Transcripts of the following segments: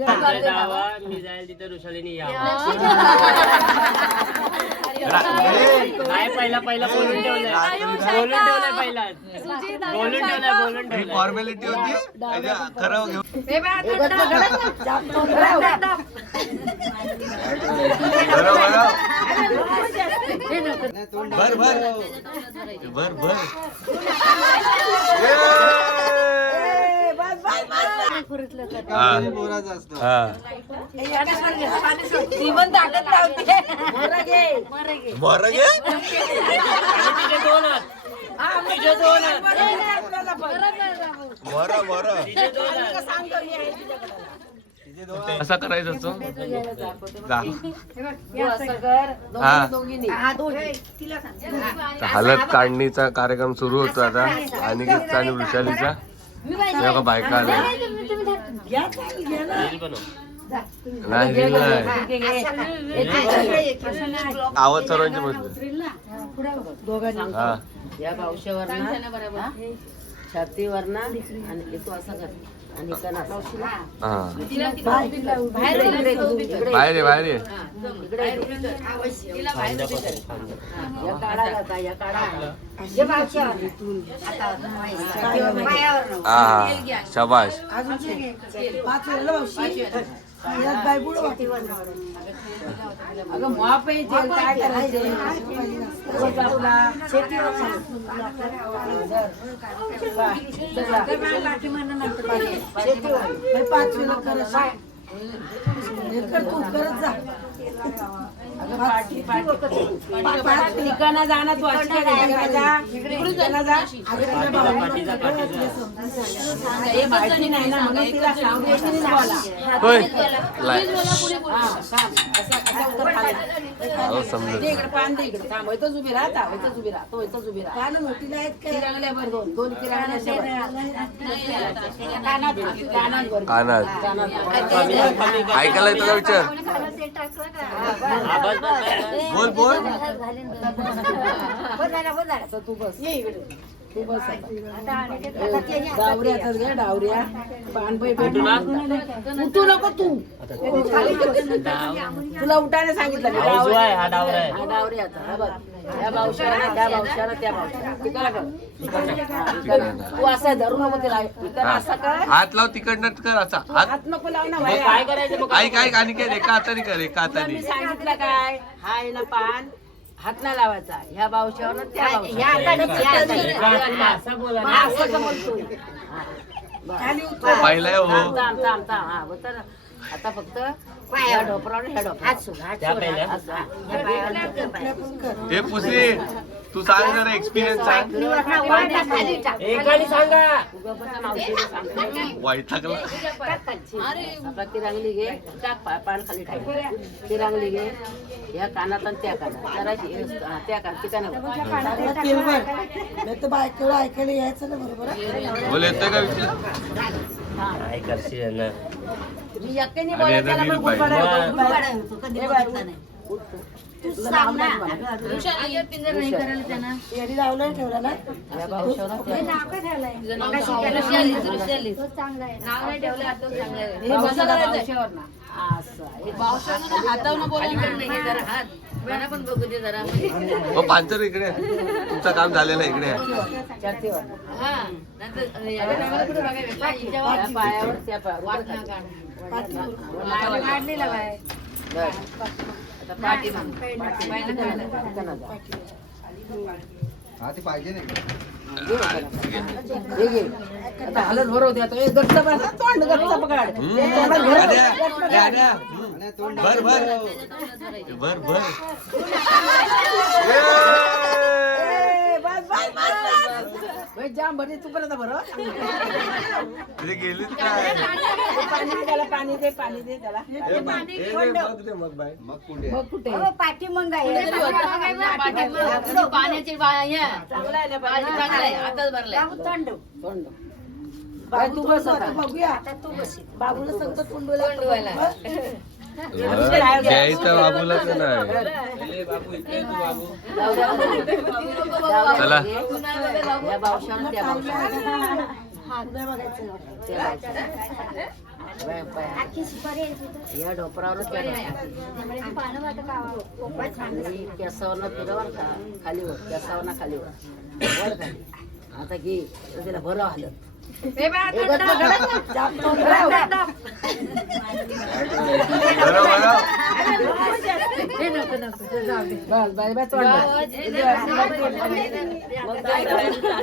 मी जाईल तिथे ऋषालीने या पहिला बोलून ठेवलंय फॉर्मॅलिटी होती खरं घेऊ भर भर भर भर असा करायचं असतो. हलत काढणीचा कार्यक्रम सुरू होतो आता अनिकेतचा आणि वृषालीचा. तेव्हा बायका आल्या नाही आवाज सर्वांच्या बसले हा या भावशावर छातीवर ना आणि तू असं कर आणि बाहेर बाहेर शाबाश अगं माप आहे ते काय करायचं ठिकाणा जाणार तू माहिती नाही ना म्हणून तिला इकडे पान दे इकडे थांब इथंच उभी राहता इथंच उभी राहा तो इथंच उभी राहा किराणा भर दोन किराणा कानात ऐकायला येतो का विचार बोल बोल तू बस ये इकडे तू बस डावऱ्या आता घ्या डावऱ्या पानबाई भेटू उठू नको तू तुला उठायला सांगितलं हा डावरा आहे डावऱ्याचा हा बघ या भावशाला त्या भावशाला त्या भावशाला तू असं धरू नको तिला असं कर हात लाव तिकडनं कर असा हात नको लाव ना काय करायचं ऐक ऐक आणि काय एका हाताने कर एका हाताने मी सांगितलं काय हा आहे ना पान हात ना लावायचा ह्या भावशावर त्या पहिला हो आता फक्त ह्या ढोपरावर ह्या हे पुसली तू सांग जरा एक्सपिरियन्स सांग एकाने सांगा वैतागला आपला तिरांगली घे टाक पान खाली टाक तिरांगली घे ह्या कानात आणि त्या कानात जराशी त्या कानात ठिकाणावर बायकोला ऐकायला यायचं ना बरोबर बोल येतोय का विचार काय करशील ना मी एकट्याने बोलायचं पण खूप लावलं ठेवलं ना पांचर इकडे तुमचं काम झालेलं इकडे पायावर त्या पाहिजे नाही आता हलत भरव द्या गच्च तोंड गच्च पकड भर भर भर भर जाम भरली तू परत भर गेली काय पाणी त्याला पाणी दे त्याला मग कुठे पाठी मग पाण्याची आताच भरलाय तोंड तू बस बघूया आता तू बस बाबूला सांगतो कुंडवायला द्यायचं बाबूला तर नाही चला या डोपरावर केसावर फिरवर खालीवर केसावर खालीवर वर खाली आता घे तर तिला बरं आलं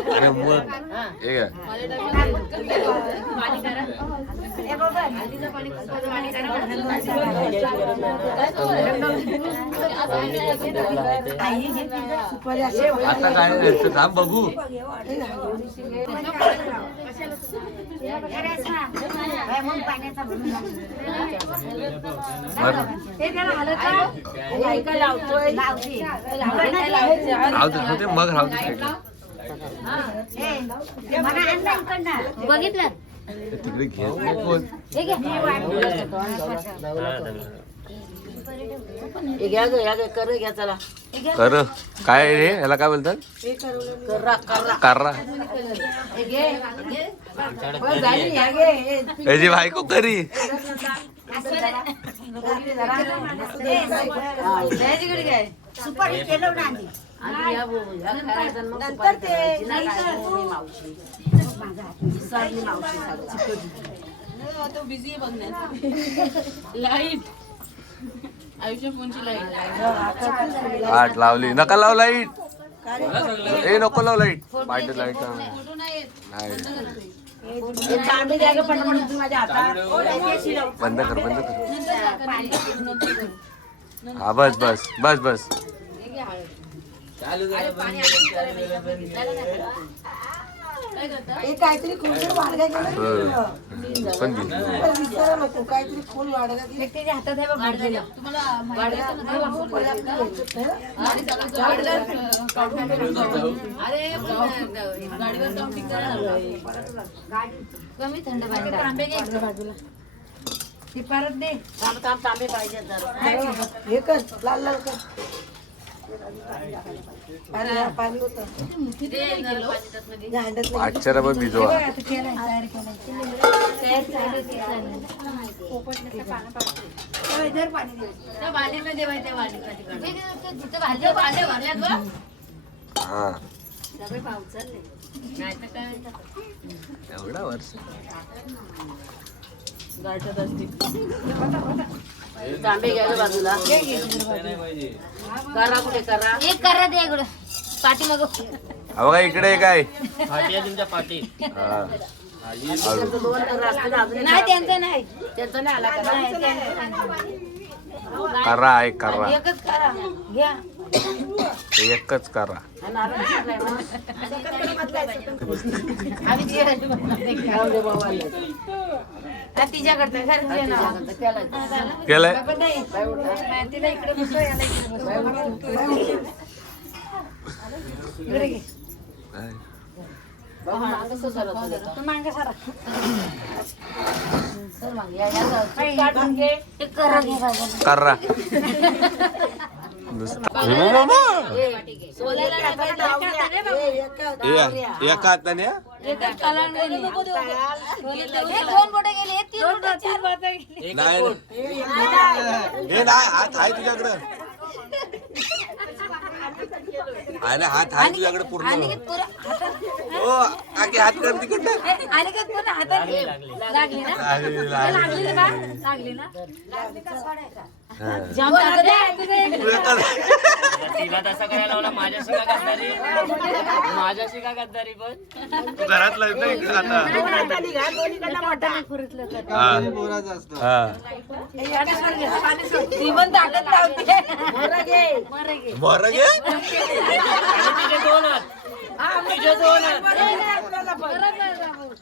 अरे मग हे काय? आता काय करायचं? थांब बघू. मग राहू दे बघितलं तिकडे घेत नाही कोण. घ्या कर घ्या चला कर काय रे याला काय बोलतात? कर्रा. याची बायको करी. सुपारी केलं ना लाईट आयुष्य फोनची लाईट आठ लावली नका लाव लाईट. ए नको लाव लाईट. पाठी लाईट नाही. बंद कर बंद कर. हा बस बस बस बस. काहीतरी खूप वाढगा पण नको काहीतरी फुल वाढगा हातात कमी थंड तांबे बाजूला ती परत दे. तांबे पाहिजे हे कर लाल लाल कर पाणी होतं आजच्या पण भिजवा. हा एवढा वर्ष तांबे घ्यायला बाजूला करा कुठे करा एक करा दे इकडं पाठी मग अहो का इकडे काय? पाठी आहे तुमच्या पाठी. हा दोन करा असते ना अजून नाही त्यांचं नाही त्यांचा नाही आला करा करा आहे करा. एकच करा घ्या. एकच करा. तिच्याकडचं केलंय तिला इकडे बसव, याला इकडे बसव. तू मांगे सारा. करा. एका हाताने दोन बोटे गेले, तीन बोटे, चार बोटे गेले. नाही हे नाही हात आहे तुझ्याकडं. आणि हात आहे तुझ्याकडे पूर्ण. अनिकेत पुरा हातात ओ आके हात कर तिकडनं. अनिकेत पुरा हातात घे. लागली ना? लागली ना? लागली ना? जाम ताकद आहे. तिला तसा करायला लावला. माझ्याशी का गद्दारी? माझ्याशी का गद्दारी पण? तू घरात लावतो इकडे आता. ती पण ताकद लावते. बरं घे. आणि तिचे दोन हात. तिचे दोन हात.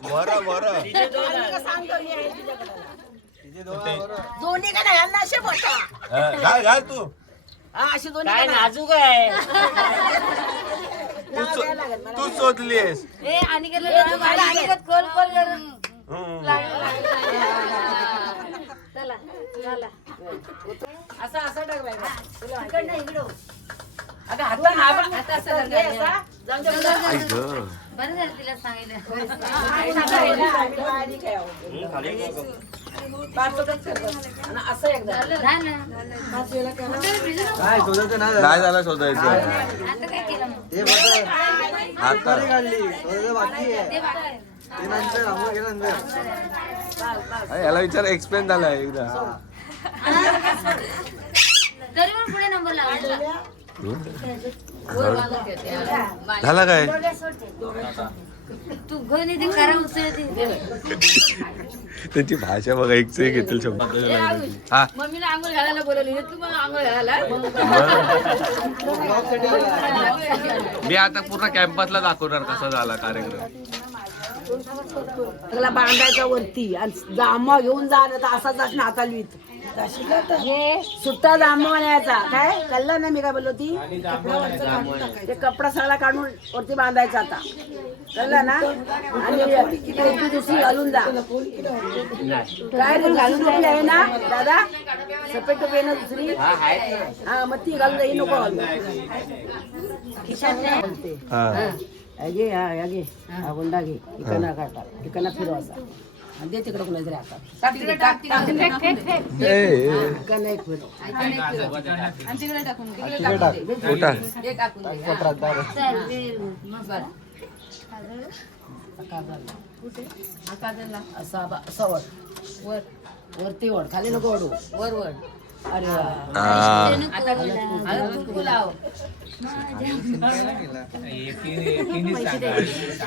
बरं बरं. तिचे दोन हात. दोन्ही का नाही यांना असे मोठा घाल घाल तू. अशी दोन्ही काय नाजूक आहे. तू शोधलीस. ए अनिकेत खोल खोल करून चला चला असं असं टाकलाय इकडनं इकडं. आता हाता असं धर असा जाऊन दे. आई गं. बरं झालं तिला सांगितलं. खाली पाचच करतात आणि असं एकदा झालं. पाच वेळा करा. काय शोधायचं नाही नाही झालं शोधायचं आता काय केलं मग? ते बघा आता काढली शोधायचं बाकी आहे ते बाकी. ते नंतर आम्हाला गेलं नंतर अरे, याला विचार एक्सप्लेन झाला एकदा तरी पण पुढे नंबर लावला. झाला काय तू घेऊन येते करा उचलते. त्यांची भाषा बघा एक से घेतील शब्द हा मम्मीला आंघोळ घालायला बोलवली तू मग आंघोळ घालायला मी आता पूर्ण कॅम्पसला दाखवणार कसा झाला कार्यक्रम त्याला बांधायचा वरती आणि जांभा घेऊन जा ना तर असाच असणार हातालवीत सुट्टा जांभा न्यायचा काय कळलं ना मी काय बोललो ती ते कपडा सगळा काढून वरती बांधायचा आता कळलं ना आणि टोपी दुसरी घालून जा काय रे घालून जाईल आहे ना दादा सफेद टोपी आहे ना दुसरी हा मग ती घालून जाईल नको घालून हा घे हा घे हा गुंडा घे इकडनं काढतात इकडनं फिरवायचा आणि दे तिकडे कुणाच रे आता इकडनं एक फिरव असा वड वरती वड खाली नको वडू वर वड अरे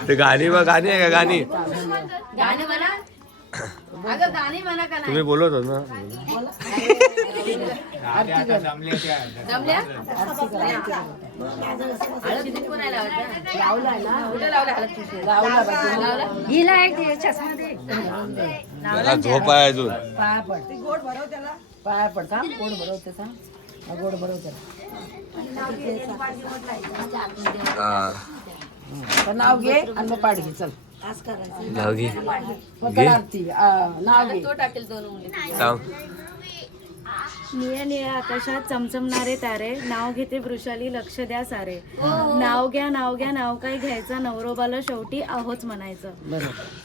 ते गाणी बघ गाणी आहे का गाणी गाणं म्हणा. अगं गाणी म्हणा का नाही? तुम्ही बोलत होत ना जमल्या? हळद कुंकू नाही लावायचं. लावलाय ना कुठे लावलं हळद कुंकू? लावला हिला एक चष्मा दे. त्याला झोप आहे अजून पाया पड गोड भरव त्याला पाया पड थांब गोड भरव त्याचा गोड भरव त्याला तर नाव घे आणि मग पाठ घे चल नाव घे मग आरती नाव घे तो टाकेल दोन मुली. सांग निळ्या निळ्या आकाशात चमचमणारे तारे नाव घेते वृषाली लक्ष द्या सारे नाव घ्या नाव काय घ्यायचं नवरोबाला शेवटी आहोच म्हणायचं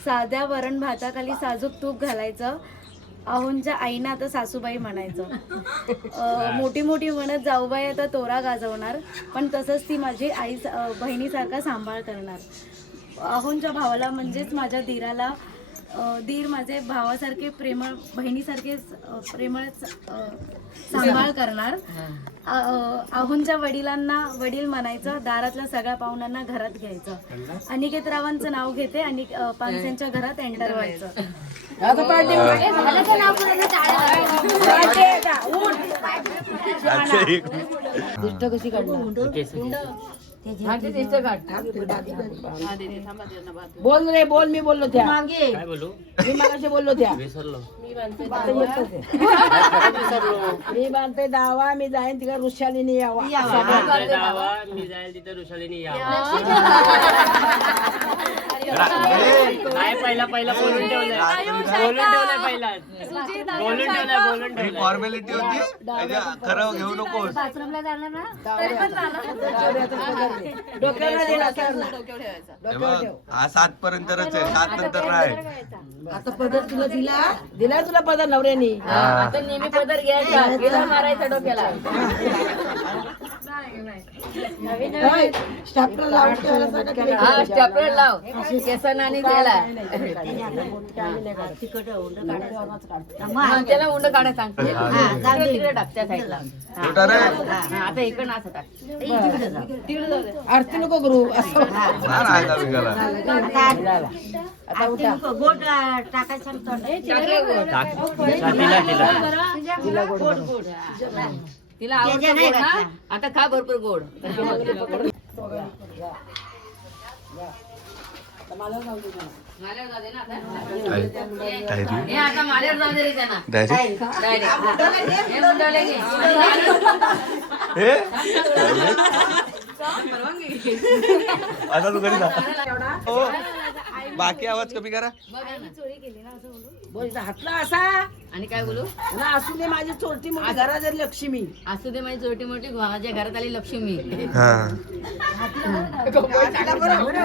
साध्या वरण भाताखाली साजूक तूप घालायचं आहोंच्या आईना आता सासूबाई म्हणायचं मोठी मोठी म्हणत जाऊबाई आता तोरा गाजवणार पण तसंच ती माझी आई बहिणीसारखा सांभाळ करणार आहोंच्या भावाला म्हणजेच माझ्या दीराला दीर माझे भावासारखे प्रेमळ बहिणीसारखे प्रेमळ सांभाळ करणार आहोंच्या वडिलांना वडील म्हणायचं दारातल्या सगळ्या पाहुण्यांना घरात घ्यायचं अनिकेत रावांचं नाव घेते आणि पानसेंच्या घरात एंटर व्हायचं आता पाठी झालं का नाव पूर्ण दिष्ट कशी काढणार बोल रे बोल मी बोललो त्या काय बोलू मी मगाशी बोललो त्या विसरलो मी बांधते दावा मी जाईन तिकडे वृषालीने यावा मी जाईल तिथे ऋषालीने यावं काय पहिला बोलून ठेवलंय बोलून ठेवलंय फॉर्मॅलिटी होती खरं घेऊ नको बाथरूमला जाणार ना? डोक्याला दिला हा 7 पर्यंतच आहे 7 नंतर नाही आता पदर तुला दिला तुला पदर नवऱ्याने आता नेहमी पदर घ्यायचा गेला मारायचा डोक्याला. स्टॅपलर लावून हा स्टॅपलर लाव केसांना आणि त्याला त्याला उंड काढायला सांगते तिकडे टाक त्या साईडला. कुठं रे आता इकडं असं टाक तिकडे जाऊ दे. आरती नको करू असं आता उठा गोड टाकायचं तिला आवडतं गोड ना आता खा भरपूर गोड. माल्यावर जाऊ दे ना आता. हे आता माल्यावर जाऊ दे रे त्यांना डायरेक्ट हे मुंडावले घे. आता तू घरी जा बाकी आवाज कमी करा चोरी केली ना असं बोलू बोल इथं हातला असा आणि काय बोलू ना असू दे माझी चोरटी मोठी घरात लक्ष्मी. असू दे माझी छोटी मोठी माझ्या घरात आली लक्ष्मी. हा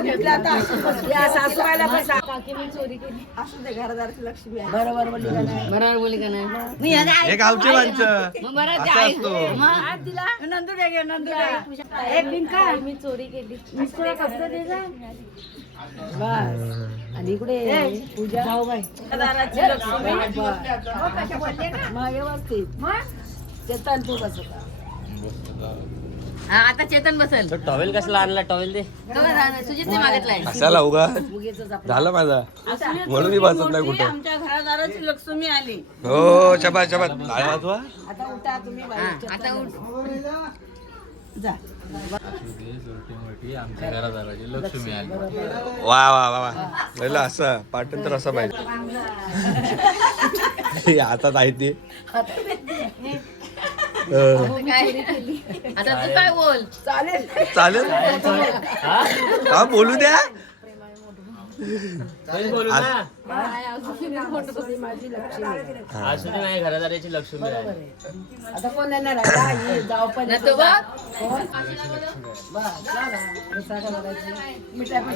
घेतला आता या सासूबाईला पण सांग. काकी मी चोरी केली. असू दे घरदारची लक्ष्मी आहे. बरोबर बोलली का नाही? बरोबर बोली का नाही हे गावची माणसं मग बरं ते असं आई असतो. मग नंदू दे गे, नंदू दे. एक दिन का मी चोरी केली. मी तुला कपडे दे जा. बस. आणि इकडे पूजा जाऊबाई घरदाराची लक्ष्मी. मग व्यवस्थित चेतन तू बस होता. हा आता चेतन बसल. तो टॉवेल कसला आणला टॉवेल दे. सुजितने मागितलाय. कशाला उगा उगीचच आपलं. झालं माझा म्हणून मी बसत नाही कुठे. आमच्या घरादाराची लक्ष्मी आली. हो शबात शबात काय वाजवा आता उठा तुम्ही बाई. हा, आता उठ. जा. वा वा वा वा पहिलं असं पाटण तर असं पाहिजे. हातात आहे ते काय आता तू काय बोल. चालेल. चालेल का बोलू द्या. तरी बोलू ना. माझी लक्ष्मी. असू दे माझ्या घरादाराची लक्ष्मी आहे. आता कोण येणार आहे? का? ही जाऊ पण ना तो बघ कोण? बस, जा ना. मिठाई पण